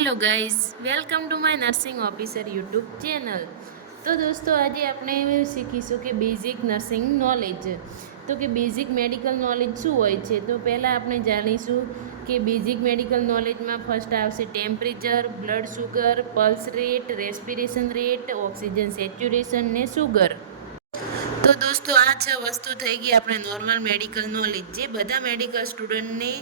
Hello guys, welcome to my nursing officer YouTube channel. તો દોસ્તો, આજે આપણે શીખીશું કે બેઝિક નર્સિંગ નોલેજ। તો કે બેઝિક મેડિકલ નોલેજ શું હોય છે? તો પહેલાં આપણે જાણીશું કે બેઝિક મેડિકલ નોલેજમાં ફર્સ્ટ આવશે temperature, blood sugar, pulse rate, respiration rate, oxygen saturation ને શુગર। તો દોસ્તો, આ 6 વસ્તુ થઈ ગઈ આપણે નોર્મલ મેડિકલ નોલેજ, જે બધા મેડિકલ સ્ટુડન્ટને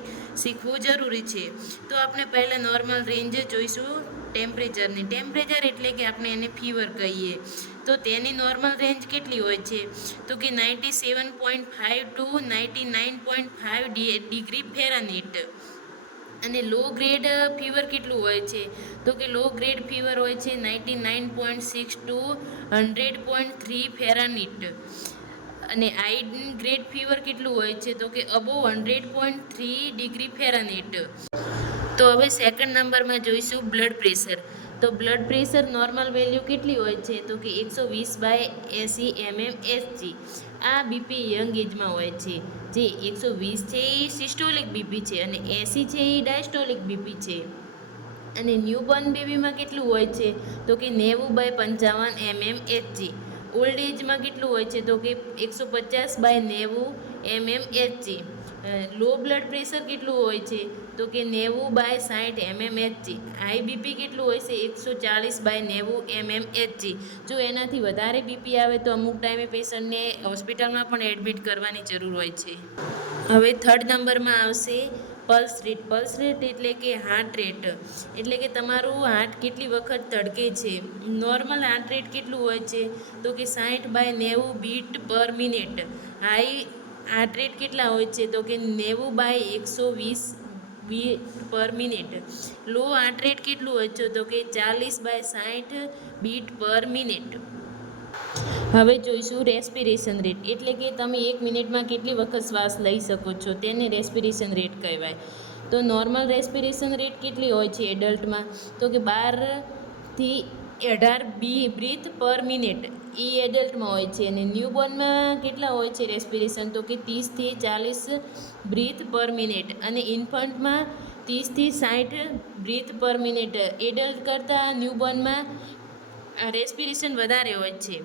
શીખવું જરૂરી છે। તો આપણે પહેલાં નોર્મલ રેન્જ જોઈશું ટેમ્પરેચરની। ટેમ્પરેચર એટલે કે આપણે એને ફીવર કહીએ, તો તેની નોર્મલ રેન્જ કેટલી હોય છે? તો કે 97.5 ટુ 99.5 ડિગ્રી ફેરાનહીટ। અને લો ગ્રેડ ફીવર કેટલું હોય છે? તો કે લો ગ્રેડ ફીવર હોય છે 99.6 ટુ 100.3 ફેરાનહીટ। અને હાઈ ગ્રેડ ફીવર કેટલું હોય છે? તો કે અબોવ 100.3 ડિગ્રી ફેરાનહીટ। તો હવે સેકન્ડ નંબરમાં જોઈશું બ્લડ પ્રેશર। તો બ્લડ પ્રેશર નોર્મલ વેલ્યુ કેટલી હોય છે? તો કે 120/80 mmHg। આ બીપી યંગ એજમાં હોય છે। જે 120 છે એ સિસ્ટોલિક બીપી છે અને 80 છે એ ડાયસ્ટોલિક બીપી છે। અને ન્યૂબોર્ન બેબીમાં કેટલું હોય છે? તો કે 90/55 mmHg। ઓલ્ડ એજમાં કેટલું હોય છે? તો કે 150/90 mmHg। લો બ્લડ પ્રેશર કેટલું હોય છે? તો કે 90/60 mmHg। હાઈ બીપી કેટલું હોય છે? 140/90 mmHg। જો એનાથી વધારે બીપી આવે તો અમુક ટાઈમે પેશન્ટને હોસ્પિટલમાં પણ એડમિટ કરવાની જરૂર હોય છે। હવે થર્ડ નંબરમાં આવશે પલ્સ રેટ। પલ્સ રેટ એટલે કે હાર્ટ રેટ, એટલે કે તમારું હાર્ટ કેટલી વખત ધડકે છે। નોર્મલ હાર્ટ રેટ કેટલું હોય છે? તો કે 60/90 બીટ પર મિનિટ। હાઈ હાર્ટ રેટ કેટલા હોય છે? તો કે 90/120 બીટ પર મિનિટ। લો હાર્ટ રેટ કેટલું હોય છે? તો કે 40/60 બીટ પર મિનિટ। હવે જોઈશું રેસ્પિરેશન રેટ, એટલે કે તમે 1 મિનિટમાં કેટલી વખત શ્વાસ લઈ શકો છો, તેને રેસ્પિરેશન રેટ કહેવાય। તો નોર્મલ રેસ્પિરેશન રેટ કેટલી હોય છે એડલ્ટમાં? તો કે 12 થી 18 બ્રીથ પર મિનિટ એ એડલ્ટમાં હોય છે। અને ન્યૂબોર્નમાં કેટલા હોય છે રેસ્પિરેશન? તો કે 30 થી 40 બ્રીથ પર મિનિટ। અને ઇન્ફન્ટમાં 30 થી 60 બ્રીથ પર મિનિટ। એડલ્ટ કરતાં ન્યૂબોર્નમાં રેસ્પિરેશન વધારે હોય છે।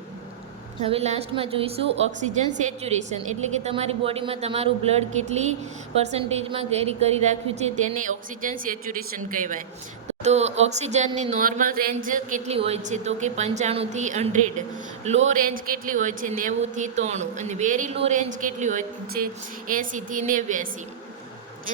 હવે લાસ્ટમાં જોઈશું ઓક્સિજન સેચ્યુરેશન, એટલે કે તમારી બોડીમાં તમારું બ્લડ કેટલી પર્સન્ટેજમાં કેરી કરી રાખ્યું છે, તેને ઓક્સિજન સેચ્યુરેશન કહેવાય। તો ઓક્સિજનની નોર્મલ રેન્જ કેટલી હોય છે? તો કે 95 થી 100। લો રેન્જ કેટલી હોય છે? 90 થી 93। અને વેરી લો રેન્જ કેટલી હોય છે? 80 થી 89।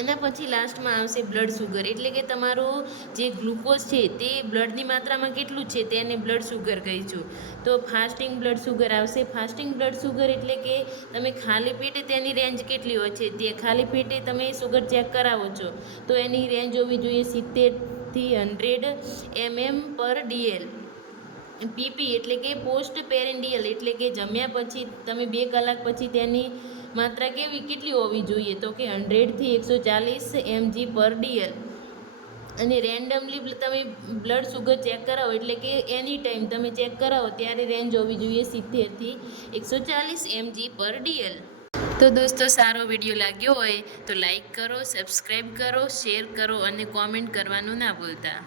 એના પછી લાસ્ટમાં આવશે બ્લડ શુગર, એટલે કે તમારું જે ગ્લુકોઝ છે તે બ્લડની માત્રામાં કેટલું છે તેને બ્લડ શુગર કહીશું। તો ફાસ્ટિંગ બ્લડ શુગર આવશે। ફાસ્ટિંગ બ્લડ શુગર એટલે કે તમે ખાલી પેટે તેની રેન્જ કેટલી હોય છે, તે ખાલી પેટે તમે શુગર ચેક કરાવો છો તો એની રેન્જ હોવી જોઈએ 70 થી 100 mm/dl। પીપી એટલે કે પોસ્ટ પેરેન્ડિયલ, એટલે કે જમ્યા પછી તમે 2 કલાક પછી તેની માત્રા કેટલી હોવી જોઈએ? તો કે 100 થી 140 mg/dl। અને રેન્ડમલી તમે બ્લડ શુગર ચેક કરાવો, એટલે કે એની ટાઈમ તમે ચેક કરાવો ત્યારે રેન્જ હોવી જોઈએ 70 થી 140 mg/dl। તો દોસ્તો, સારો વિડીયો લાગ્યો હોય તો લાઈક કરો, સબસ્ક્રાઈબ કરો, શેર કરો અને કોમેન્ટ કરવાનું ના ભૂલતા।